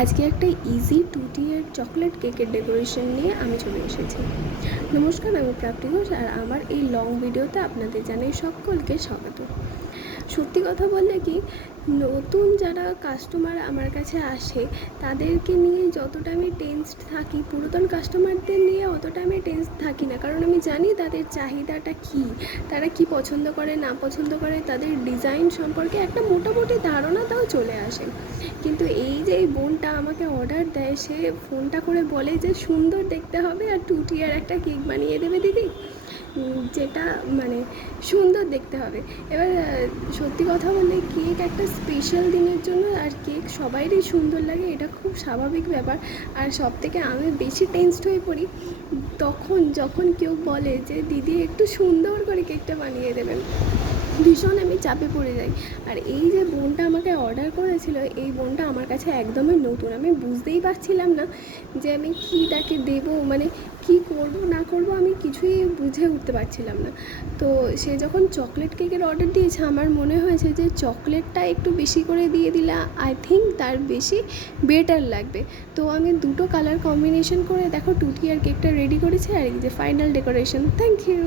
আজকে একটা easy 2 chocolate কেকের ডেকোরেশন নিয়ে আমি চলে এসেছি। নমস্কার, আমি প্রাপ্তি ঘোষ আর আমার এই লং ভিডিওতে আপনাদের জানাই সকলকে স্বাগত। সত্যি কথা বললে কি, নতুন যারা কাস্টমার আমার কাছে আসে তাদেরকে নিয়ে যতটা আমি টেনসড থাকি, পুরাতন কাস্টমারদের নিয়ে অতটা আমি টেনসড থাকি না, কারণ আমি জানি তাদের চাহিদাটা কী, তারা কি পছন্দ করে না পছন্দ করে, তাদের ডিজাইন সম্পর্কে একটা মোটামুটি ধারণা তাও চলে আসে। কিন্তু এই যে এই বোনটা আমাকে অর্ডার দেয়, সে ফোনটা করে বলে যে সুন্দর দেখতে হবে আর 2 একটা কেক বানিয়ে দেবে দিদি, যেটা মানে সুন্দর দেখতে হবে। এবার সত্যি কথা বললে কেক একটা স্পেশাল দিনের জন্য, আর কেক সবাইরই সুন্দর লাগে, এটা খুব স্বাভাবিক ব্যাপার। আর সব থেকে আমি বেশি টেনসড হয়ে পড়ি তখন যখন কেউ বলে যে দিদি একটু সুন্দর করে কেকটা বানিয়ে দেবেন, ভীষণ আমি চাপে পড়ে যাই। আর এই যে বোনটা আমাকে অর্ডার করেছিল, এই বোনটা আমার কাছে একদমই নতুন, আমি বুঝতেই পারছিলাম না যে আমি কী তাকে দেবো, মানে কি করব না করব আমি কিছুই বুঝে উঠতে পারছিলাম না। তো সে যখন চকলেট কেকের অর্ডার দিয়েছে, আমার মনে হয়েছে যে চকলেটটা একটু বেশি করে দিয়ে দিলে আই থিঙ্ক তার বেশি বেটার লাগবে। তো আমি দুটো কালার কম্বিনেশন করে দেখো 2 কেকটা রেডি করেছি, আর এই যে ফাইনাল ডেকোরেশন। Thank you.